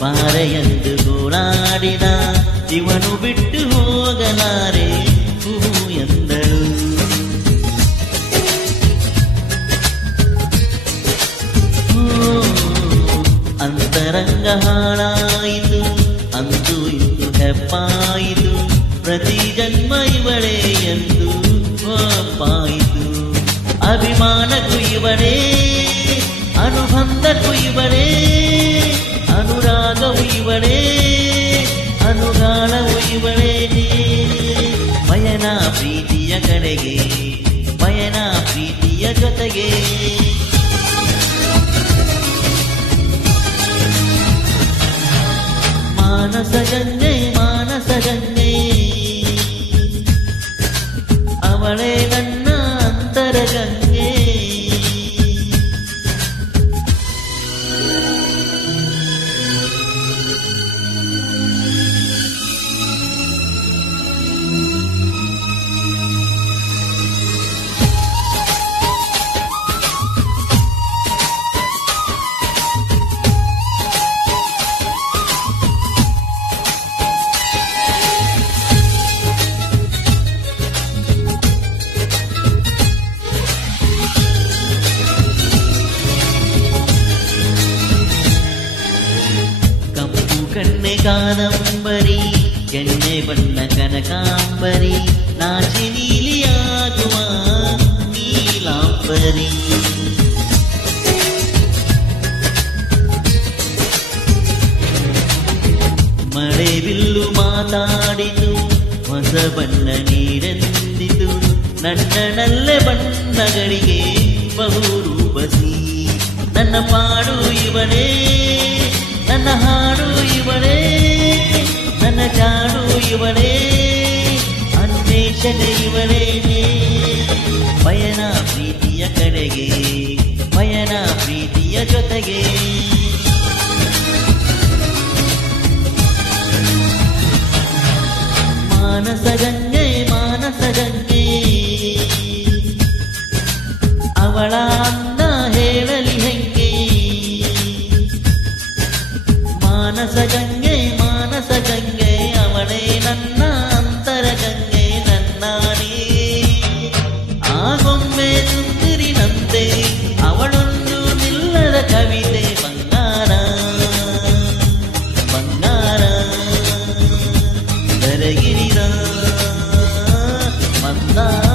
ಬಾರೆಯೆಂದು ಗೋಳಾಡಿದ ಇವನು ಬಿಟ್ಟು ಹೋಗಲಾರೆ ಹೂ ಎಂದಳು. ಅಂತರಂಗ ಹಾಳಾಯಿತು, ಅಂದು ಇಂದು ಹೆಪ್ಪಾಯಿತು, ಪ್ರತಿ ಜನ್ಮ ಇವಳೇ ಎಂದು ಒಪ್ಪಾಯಿತು. ಅಭಿಮಾನಕ್ಕೂ ಇವಳೇ, ಅನುಬಂಧಕ್ಕೂ ಇವಳೇ, ಅನುರಾಗವು ಇವಳೇ, ಅನುಗಾಳವು ಇವಳೇನೇ. ಪಯಣ ಪ್ರೀತಿಯ ಕಡೆಗೆ, ಪಯಣ ಪ್ರೀತಿಯ ಜೊತೆಗೆ. ಮಾನಸ ಗಂಗೆ, ಮಾನಸ ಗಂಗೆ, ಅವಳೇ ನನ್ನ ಅಂತರ ಗಂಗೆ. ಕಣ್ಣೆ ಕಾದಂಬರಿ, ಕೆನ್ನೆ ಬಣ್ಣ ಕನಕಾಂಬರಿ, ನಾಚಿ ನೀಲಿಯಾಗುವ ನೀಲಾಂಬರಿ. ಮಳೆ ಬಿಲ್ಲು ಮಾತಾಡಿತು, ಹೊಸ ಬಣ್ಣ ನೀರೆಂದಿತು, ನನ್ನನಲ್ಲೇ ಬಣ್ಣಗಳಿಗೆ ಬಹುರೂಪಸಿ. ನನ್ನ ಪಾಡು ಇವಳೇ, ನನ್ನ ಹಾಡು ಇವಳೇ, ನನ್ನ ಜಾಡು ಇವಳೇ, ಅನ್ವೇಷಣೆ ಇವಳೇನೇ. ಪಯಣ ಪ್ರೀತಿಯ ಕಡೆಗೆ, ಪಯಣ ಪ್ರೀತಿಯ ಜೊತೆಗೆ. ಮಾನಸ ಗಂಗೆ, ಮಾನಸ ಗಂಗೆ, ಅವಳ ಅಂದ ಹೇಳಲಿ ಹೆಂಗೆ. ಮಾನಸ ಗಂಗೆ, ಮಾನಸ ಗಂಗೆ, ಅವಳೇ ನನ್ನ ಅಂತರ ಗಂಗೆ, ನನ್ನಾನೇ. ಆಗೊಮ್ಮೆ ಸುಂದರಿನಂತೆ ಅವಳೊಂದು ನಿಲ್ಲದ ಕವಿತೆ. ಬಂಗಾರ ಬಂಗಾರ ಧರೆಗಿರಿದ ಮಂದಾರ.